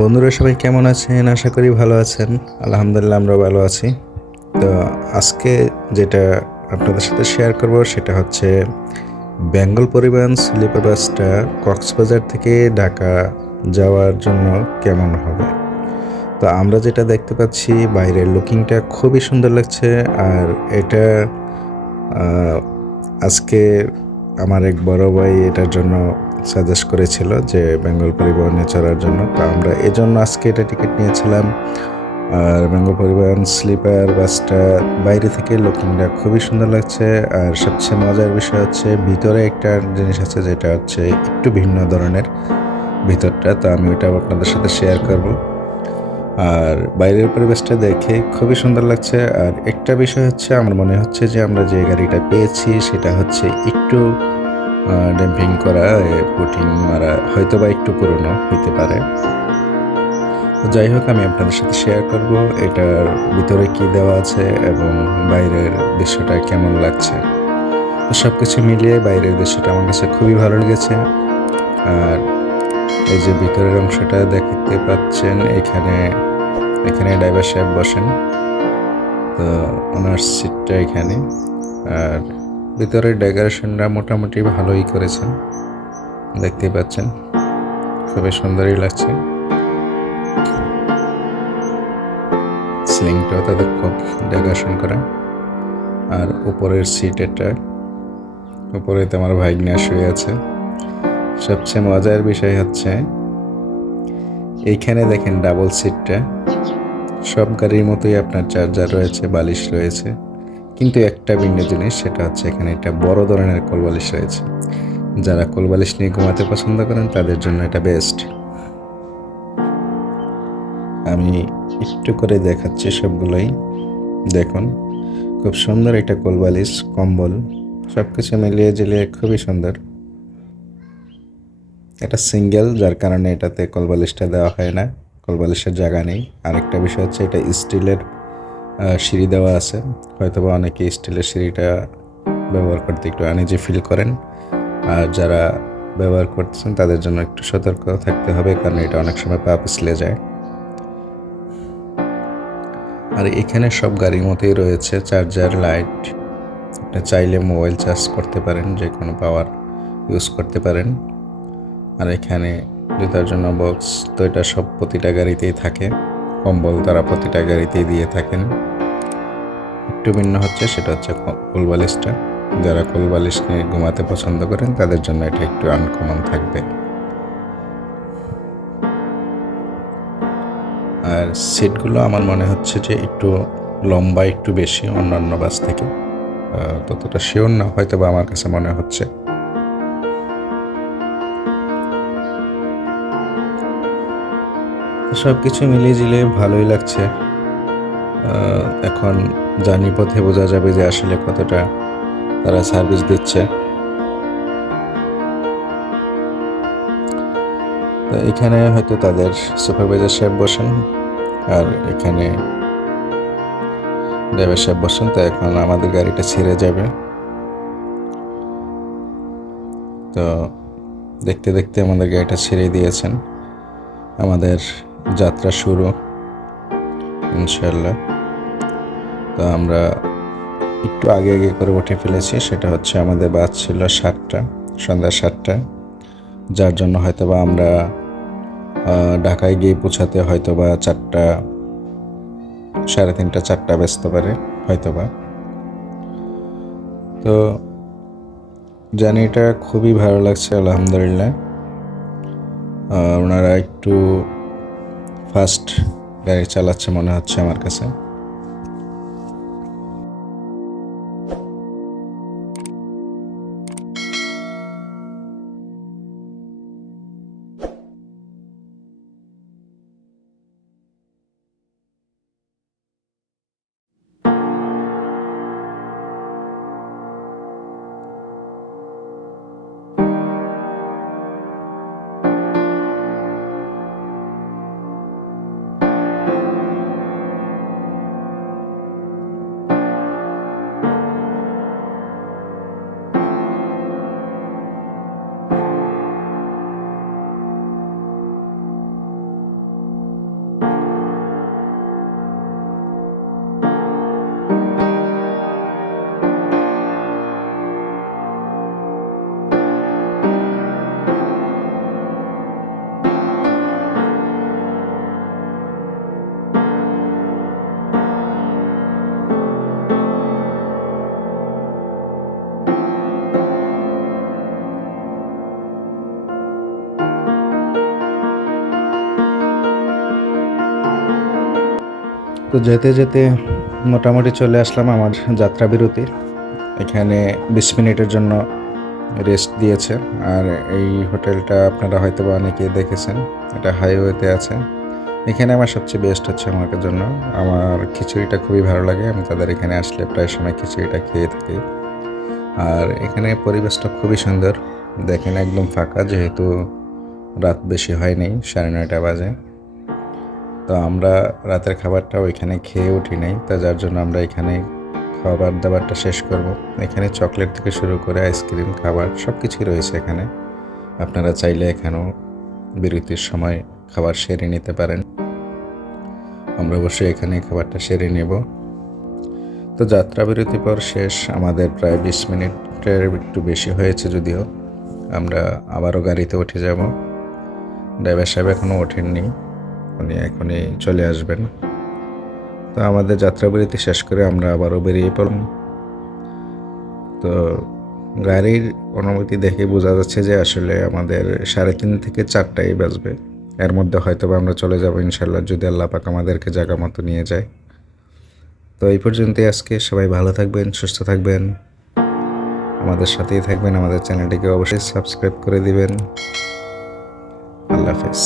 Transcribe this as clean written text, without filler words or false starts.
বন্ধুরা সবাই কেমন আছেন? আশা করি ভালো আছেন। আলহামদুলিল্লাহ আমরাও ভালো আছি। তো আজকে যেটা আপনাদের সাথে শেয়ার করব সেটা হচ্ছে বেঙ্গল পরিবহন স্লিপার বাসটা কক্সবাজার থেকে ঢাকা যাওয়ার জন্য কেমন হবে? তো আমরা যেটা দেখতে পাচ্ছি বাইরের লুকিংটা খুবই সুন্দর লাগছে। আর এটা আ আজকে আমার এক বড় ভাই এটার জন্য সাজেস্ট করেছিল যে বেঙ্গল পরিবহনে চড়ার জন্য। তো আমরা এজন্য আজকে এটা টিকিট নিয়েছিলাম। আর বেঙ্গল পরিবহন স্লিপার বাসটা বাইরে থেকে লুকিংটা খুবই সুন্দর লাগছে। আর সবচেয়ে মজার বিষয় হচ্ছে ভিতরে একটা জিনিস আছে যেটা হচ্ছে একটু ভিন্ন ধরনের ভিতরটা। তো আমি ওইটাও আপনাদের সাথে শেয়ার করব। আর বাইরের পরিবেশটা দেখে খুবই সুন্দর লাগছে। আর একটা বিষয় হচ্ছে আমার মনে হচ্ছে যে আমরা যে গাড়িটা পেয়েছি সেটা হচ্ছে একটু ড্যাম্পিং করা, পুটিং মারা, হয়তোবা একটু পুরনো হইতে পারে। তো যাই হোক আমি আপনাদের সাথে শেয়ার করব এটার ভিতরে কি দেওয়া আছে এবং বাইরের দৃশ্যটা কেমন লাগছে। তো সবকিছু মিলিয়ে বাইরের দৃশ্যটা আমার কাছে খুবই ভালো লেগেছে। আর এই যে ভিতরের অংশটা দেখতে পাচ্ছেন, এখানে এখানে ড্রাইভার সাহেব বসেন। তো ওনার সিটটা এখানে। আর ভিতরের ডেকোরেশনটা মোটামুটি ভালোই করেছেন, দেখতেই পাচ্ছেন খুবই সুন্দরই লাগছে। সিলিংটাও তাদের খুব ডেকোরেশন করা। আর উপরের সিট এটা, উপরে তো আমার ভাইগনা শুয়ে আছে। সবচেয়ে মজার বিষয় হচ্ছে এইখানে দেখেন ডাবল সিটটা, সব গাড়ির মতোই আপনার চার্জার রয়েছে, বালিশ রয়েছে, কিন্তু একটা ভিন্ন জিনিস সেটা হচ্ছে এখানে একটা বড় ধরনের কোলবালিশ রয়েছে। যারা কোলবালিশ নিয়ে ঘুমাতে পছন্দ করেন তাদের জন্য এটা বেস্ট। আমি একটু করে দেখাচ্ছি সবগুলোই, দেখুন খুব সুন্দর একটা কোলবালিশ, কম্বল, সব কিছু মিলিয়ে ঝিলিয়ে খুবই সুন্দর। এটা সিঙ্গেল, যার কারণে এটাতে কোলবালিশটা দেওয়া হয় না, কোলবালিশের জায়গা নেই। আরেকটা বিষয় হচ্ছে এটা স্টিলের সিঁড়ি দেওয়া আছে। হয়তোবা অনেকে স্টিলের সিঁড়িটা ব্যবহার করতে একটু আনইজি ফিল করেন। আর যারা ব্যবহার করতেছেন তাদের জন্য একটু সতর্ক থাকতে হবে, কারণ এটা অনেক সময় পা পিছলে যায়। আর এখানে সব গাড়ির মতোই রয়েছে চার্জার, লাইট। আপনি চাইলে মোবাইল চার্জ করতে পারেন, যে কোনো পাওয়ার ইউজ করতে পারেন। আর এখানে জুতার জন্য বক্স, তো এটা সব প্রতিটা গাড়িতেই থাকে। কম্বল তারা প্রতিটা গাড়িতেই দিয়ে থাকেন। একটু ভিন্ন হচ্ছে সেটা হচ্ছে কোলবালিশটা। যারা কোলবালিশ নিয়ে ঘুমাতে পছন্দ করেন তাদের জন্য এটা একটু আনকমন থাকবে। আর সিটগুলো আমার মনে হচ্ছে যে একটু লম্বা, একটু বেশি অন্যান্য বাস থেকে। ততটা শিওর না, হয়তো বা আমার কাছে মনে হচ্ছে। সব কিছু মিলিয়ে ঝিলিয়ে ভালোই লাগছে। এখন জার্নি পথে বোঝা যাবে যে আসলে কতটা তারা সার্ভিস দিচ্ছে। তো এখানে হয়তো তাদের সুপারভাইজার সাহেব বসেন, আর এখানে ড্রাইভার সাহেব বসেন। তো এখন আমাদের গাড়িটা ছেড়ে যাবে। তো দেখতে দেখতে আমাদের গাড়িটা ছেড়ে দিয়েছেন। আমাদের যাত্রা শুরু ইনশাল্লাহ। তো আমরা একটু আগে আগে করে উঠে ফেলেছি, সেটা হচ্ছে আমাদের বাস ছিল 7টা, সন্ধ্যা 7টা। যার জন্য হয়তোবা আমরা ঢাকায় গিয়ে পৌঁছাতে হয়তোবা 4টা, 3:30, 4টা বাজতে পারে হয়তোবা। তো জার্নিটা খুবই ভালো লাগছে আলহামদুলিল্লাহ। ওনারা একটু ফাস্ট গাড়ি চালাচ্ছে মনে হচ্ছে আমার কাছে। তো যেতে যেতে মোটামুটি চলে আসলাম আমার যাত্রা বিরতি। এখানে 20 মিনিটের জন্য রেস্ট দিয়েছে। আর এই হোটেলটা আপনারা হয়তো বা অনেকেই দেখেছেন, এটা হাইওয়েতে আছে। এখানে আমার সবচেয়ে বেস্ট হচ্ছে আমার জন্য, আমার খিচুড়িটা খুবই ভালো লাগে। আমি তাদের এখানে আসলে প্রায় সময় খিচুড়িটা খেয়ে থাকি। আর এখানে পরিবেশটা খুবই সুন্দর। দেখেন একদম ফাঁকা, যেহেতু রাত বেশি হয়নি, 9:30 বাজে। তো আমরা রাতের খাবারটাও এখানে খেয়ে উঠি নাই, তা যার জন্য আমরা এখানে খাবার দাবারটা শেষ করব। এখানে চকলেট থেকে শুরু করে আইসক্রিম, খাবার সব কিছুই রয়েছে এখানে। আপনারা চাইলে এখানেও বিরতির সময় খাবার সেরে নিতে পারেন। আমরা অবশ্যই এখানে খাবারটা সেরে নেব। তো যাত্রা বিরতি পর শেষ, আমাদের প্রায় 20 মিনিটের একটু বেশি হয়েছে যদিও। আমরা আবারও গাড়িতে উঠে যাব। ড্রাইভার সাহেব এখনও ওঠেননি, উনি এখনই চলে আসবেন। তো আমাদের যাত্রা বিরতি শেষ করে আমরা আবারও বেরিয়ে পড়লাম। তো গাড়ির অনুমতি দেখে বোঝা যাচ্ছে যে আসলে আমাদের 3:30 থেকে 4টায় বাজবে। এর মধ্যে হয়তো বা আমরা চলে যাব ইনশাল্লাহ, যদি আল্লাহ পাক আমাদেরকে জায়গা মতো নিয়ে যায়। তো এই পর্যন্তই আজকে। সবাই ভালো থাকবেন, সুস্থ থাকবেন, আমাদের সাথেই থাকবেন। আমাদের চ্যানেলটিকে অবশ্যই সাবস্ক্রাইব করে দিবেন। আল্লাহ হাফেজ।